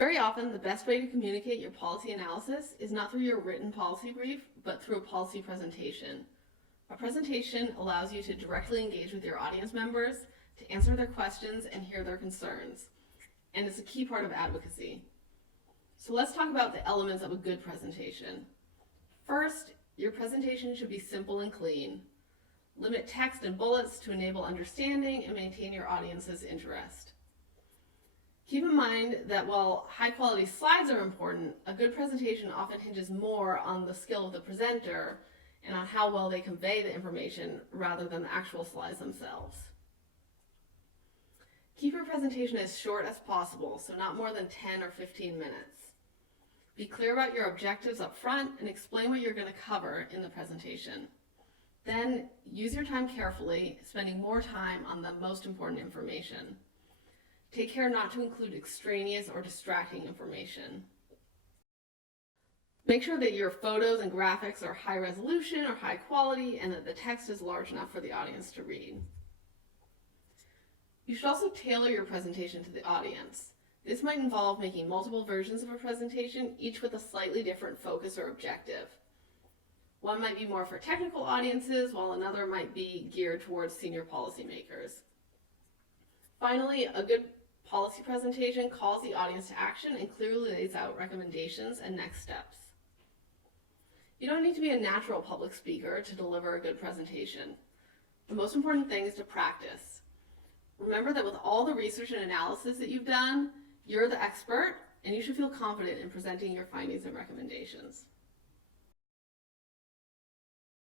Very often, the best way to communicate your policy analysis is not through your written policy brief, but through a policy presentation. A presentation allows you to directly engage with your audience members, to answer their questions and hear their concerns, and it's a key part of advocacy. So let's talk about the elements of a good presentation. First, your presentation should be simple and clean. Limit text and bullets to enable understanding and maintain your audience's interest. Keep in mind that while high-quality slides are important, a good presentation often hinges more on the skill of the presenter and on how well they convey the information rather than the actual slides themselves. Keep your presentation as short as possible, so not more than 10 or 15 minutes. Be clear about your objectives up front and explain what you're going to cover in the presentation. Then use your time carefully, spending more time on the most important information. Take care not to include extraneous or distracting information. Make sure that your photos and graphics are high resolution or high quality and that the text is large enough for the audience to read. You should also tailor your presentation to the audience. This might involve making multiple versions of a presentation, each with a slightly different focus or objective. One might be more for technical audiences, while another might be geared towards senior policymakers. Finally, a good policy presentation calls the audience to action and clearly lays out recommendations and next steps. You don't need to be a natural public speaker to deliver a good presentation. The most important thing is to practice. Remember that with all the research and analysis that you've done, you're the expert, and you should feel confident in presenting your findings and recommendations.